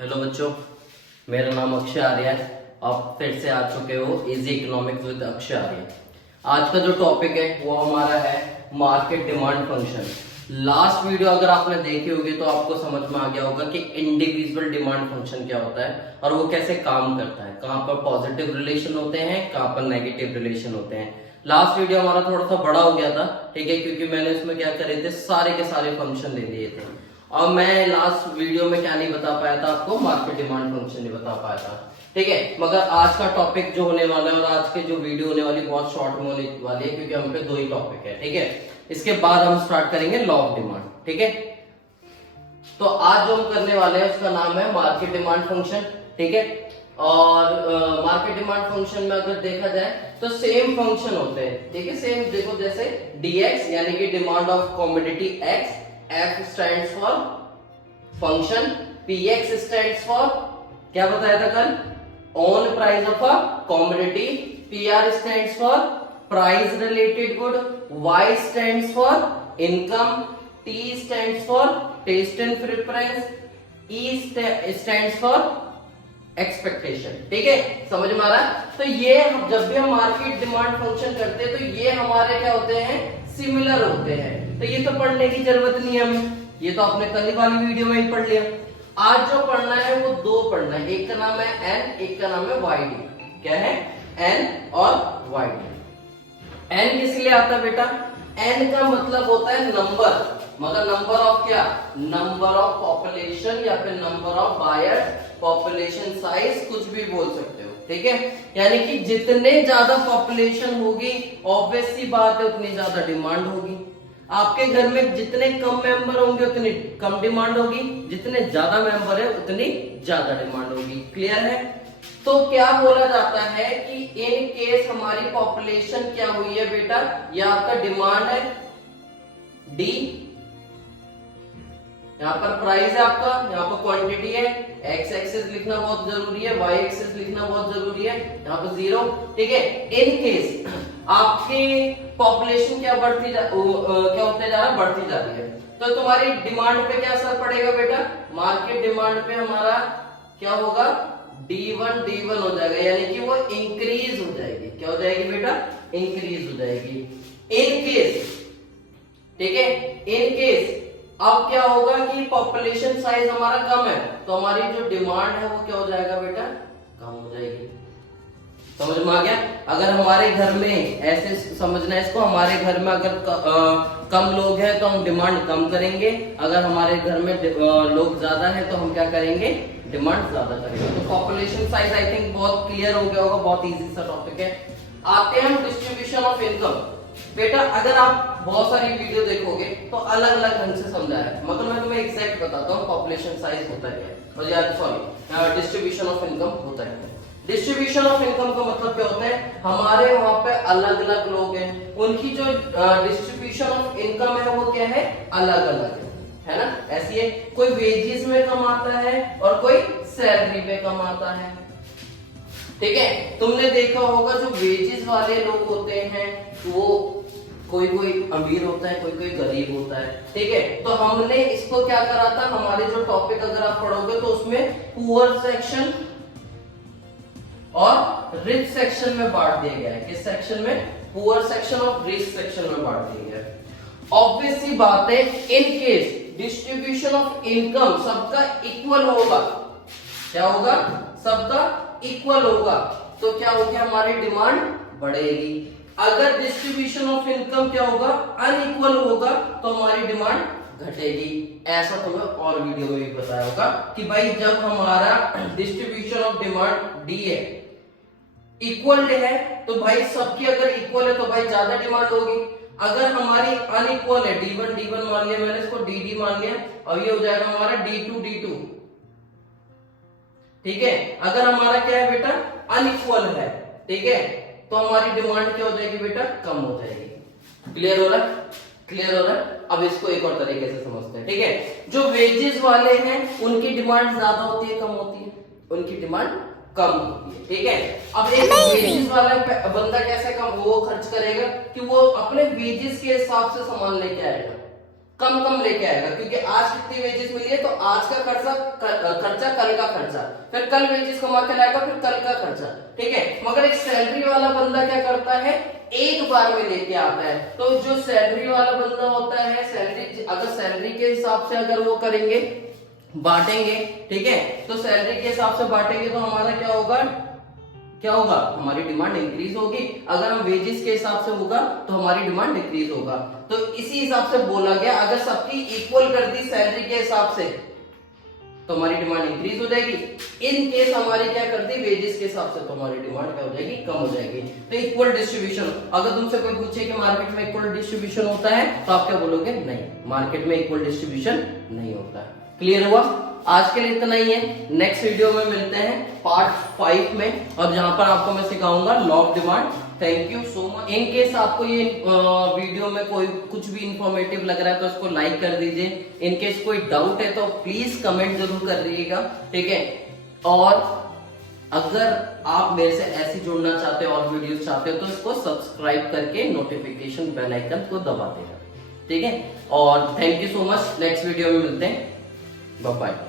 Hello बच्चों, मेरा नाम अक्षय आर्य है। आप फिर से आ चुके हो इजी इकोनॉमिक्स विद अक्षय आर्य। आज का जो टॉपिक है वो हमारा है market demand function. Last video अगर आपने देखी होगी तो आपको समझ में आ गया होगा कि इंडिविजुअल डिमांड फंक्शन क्या होता है और वो कैसे काम करता है, कहाँ पर पॉजिटिव रिलेशन होते हैं, कहाँ पर नेगेटिव रिलेशन होते हैं। लास्ट वीडियो हमारा थोड़ा सा बड़ा हो गया था, ठीक है, क्योंकि मैंने इसमें क्या करे थे, सारे के सारे फंक्शन ले लिए थे और मैं लास्ट वीडियो में क्या नहीं बता पाया था आपको, मार्केट डिमांड फंक्शन नहीं बता पाया था, ठीक है। मगर आज का टॉपिक जो होने वाला है और आज के जो वीडियो होने वाली बहुत शॉर्ट में होने वाली है, क्योंकि हम पे दो ही टॉपिक है, ठीक है। इसके बाद हम स्टार्ट करेंगे लॉ ऑफ डिमांड, ठीक है। तो आज जो हम करने वाले हैं उसका नाम है मार्केट डिमांड फंक्शन, ठीक है। और मार्केट डिमांड फंक्शन में अगर देखा जाए तो सेम फंक्शन होते हैं, ठीक है, सेम। देखो जैसे dx यानी कि demand of commodity x, f stands for function, px stands for क्या बताया था कल, on price of a commodity, pr stands for price related good, y stands for income, t stands for taste and preference, e stands for expectation, ठीक है, समझ में आ रहा है। तो ये जब भी हम मार्केट डिमांड फंक्शन करते हैं तो ये हमारे क्या होते हैं, सिमिलर होते हैं। तो ये तो पढ़ने की जरूरत नहीं है हमें, ये तो आपने कल वाली वीडियो में ही पढ़ लिया। आज जो पढ़ना है वो दो पढ़ना है, एक का नाम है एन, एक का नाम है वाईडी। क्या है, एन और वाईडी। एन किस लिए आता है बेटा, एन का मतलब होता है नंबर, मगर नंबर ऑफ क्या, नंबर ऑफ पॉपुलेशन या फिर number of buyers, population size, कुछ भी बोल सकते हो, ठीक है। यानी कि जितने ज्यादा पॉपुलेशन होगी ऑब्वियस सी बात है उतनी ज्यादा डिमांड होगी। आपके घर में जितने कम मेंबर होंगे उतनी कम डिमांड होगी, जितने ज्यादा मेंबर है उतनी ज्यादा डिमांड होगी। क्लियर है। तो क्या बोला जाता है कि इन केस हमारी पॉपुलेशन क्या हुई है बेटा, यह आपका डिमांड है डी, यहाँ पर प्राइस है आपका, यहाँ पर क्वांटिटी है, एक्स एक्सिस लिखना बहुत जरूरी है, वाई एक्सिस लिखना बहुत जरूरी है, यहाँ पर 0, ठीक है। इन केस आपकी पॉपुलेशन क्या बढ़ती क्या होते जा रहा है, बढ़ती जा रही है, तो तुम्हारी डिमांड पे क्या असर पड़ेगा बेटा, मार्केट डिमांड पे हमारा क्या होगा, D1 हो जाएगा, यानी कि वो इंक्रीज हो जाएगी। क्या हो जाएगी बेटा, इंक्रीज हो जाएगी। इन केस, ठीक है, इन केस अब क्या होगा कि पॉपुलेशन साइज हमारा कम है तो हमारी जो डिमांड है वो क्या हो जाएगा बेटा, कम हो जाएगी। समझ में आ गया। अगर हमारे घर में, ऐसे समझना है इसको, हमारे घर में अगर कम लोग हैं तो हम डिमांड कम करेंगे, अगर हमारे घर में लोग ज्यादा हैं तो हम क्या करेंगे, डिमांड ज्यादा करेंगे। तो पॉपुलेशन साइज आई थिंक बहुत क्लियर हो गया होगा, बहुत इजी सा टॉपिक है। आते हैं हम डिस्ट्रीब्यूशन ऑफ इनकम। बेटा अगर आप बहुत सारी वीडियो देखोगे तो अलग अलग ढंग से समझाया है, मतलब मैं तुम्हें एग्जैक्ट बताता हूँ पॉपुलेशन साइज होता है और यार सॉरी डिस्ट्रीब्यूशन ऑफ इनकम होता है। डिस्ट्रीब्यूशन ऑफ इनकम का मतलब क्या होता है, हमारे वहां पे अलग अलग लोग हैं, उनकी जो डिस्ट्रीब्यूशन ऑफ इनकम है वो क्या है, अलग अलग है ना। ऐसी है, कोई वेजेस में कमाता है और कोई सैलरी पे कमाता है, ठीक है। तुमने देखा होगा जो वेजेस वाले लोग होते हैं वो कोई कोई अमीर होता है, कोई कोई गरीब होता है, ठीक है। तो हमने इसको क्या करा था, हमारे जो टॉपिक अगर आप पढ़ोगे तो उसमें पुअर सेक्शन और रिच सेक्शन में बांट दिया गया है। किस सेक्शन में, पुअर सेक्शन और रिच सेक्शन में बांट दिया गया है। ऑब्वियस सी बात है, in case distribution of income सबका इक्वल होगा, क्या होगा, सबका इक्वल होगा, तो क्या होगी, हमारी डिमांड बढ़ेगी। अगर डिस्ट्रीब्यूशन ऑफ इनकम क्या होगा, अनइक्वल होगा, तो हमारी डिमांड घटेगी। ऐसा तुम्हें और वीडियो में भी बताया होगा कि भाई जब हमारा डिस्ट्रीब्यूशन ऑफ डिमांड डी है, इक्वल है, तो भाई सबकी अगर इक्वल है तो भाई ज्यादा डिमांड होगी। अगर हमारी अनइक्वल है, D1 मान लिया मैंने, इसको DD मान लिया, और ये हो जाएगा हमारा D2, ठीक है। अगर हमारा क्या है बेटा, अनइक्वल है, ठीक है, तो हमारी डिमांड क्या हो जाएगी बेटा, कम हो जाएगी। क्लियर हो रहा है, क्लियर हो रहा है। अब इसको एक और तरीके से समझते हैं, ठीक है। जो वेजेस वाले हैं उनकी डिमांड ज्यादा होती है, कम होती है, उनकी डिमांड कम होती है, ठीक है। अब एक वेजेस वाला बंदा कैसे कम वो खर्च करेगा कि वो अपने वेजेस के हिसाब से सामान लेके आएगा, कम कम लेके आएगा, क्योंकि आज कितनी वेजेस मिली है तो आज का खर्चा कल का खर्चा, फिर कल वेजेस कमा के लाएगा, फिर कल का खर्चा, ठीक है। मगर एक सैलरी वाला बंदा क्या करता है, एक बार में लेके आता है। तो जो सैलरी वाला बंदा होता है, सैलरी अगर सैलरी के हिसाब से अगर वो करेंगे, बांटेंगे, ठीक है, तो सैलरी के हिसाब से बांटेंगे तो हमारा क्या होगा, हमारी डिमांड इंक्रीज होगी। अगर हम वेजेस के हिसाब से होगा तो हमारी डिमांड डिक्रीज होगा। तो इसी हिसाब से बोला गया, अगर सबकी इक्वल कर दी सैलरी के हिसाब से तो हमारी डिमांड इंक्रीज हो जाएगी। इन केस हमारी क्या कर दी वेजेस के हिसाब से तो हमारी डिमांड क्या हो जाएगी, कम हो जाएगी। तो इक्वल डिस्ट्रीब्यूशन, अगर तुमसे कोई पूछे कि मार्केट में इक्वल डिस्ट्रीब्यूशन होता है तो आप क्या बोलोगे, नहीं, मार्केट में इक्वल डिस्ट्रीब्यूशन नहीं होता है। क्लियर हुआ? आज के लिए इतना ही है। नेक्स्ट वीडियो में मिलते हैं पार्ट 5 में, और जहां पर आपको मैं सिखाऊंगा law of demand. Thank you so much. In case आपको ये वीडियो में कोई कुछ भी इंफॉर्मेटिव लग रहा है तो इसको लाइक कर दीजिए। इन केस कोई डाउट है तो प्लीज कमेंट जरूर कर दीजिएगा, ठीक है। और अगर आप मेरे से ऐसे जुड़ना चाहते हो और वीडियोस चाहते हो तो इसको सब्सक्राइब करके नोटिफिकेशन बेल आइकन को दबा देना, ठीक है। और thank you so much. Next video में मिलते हैं, बाय बाय।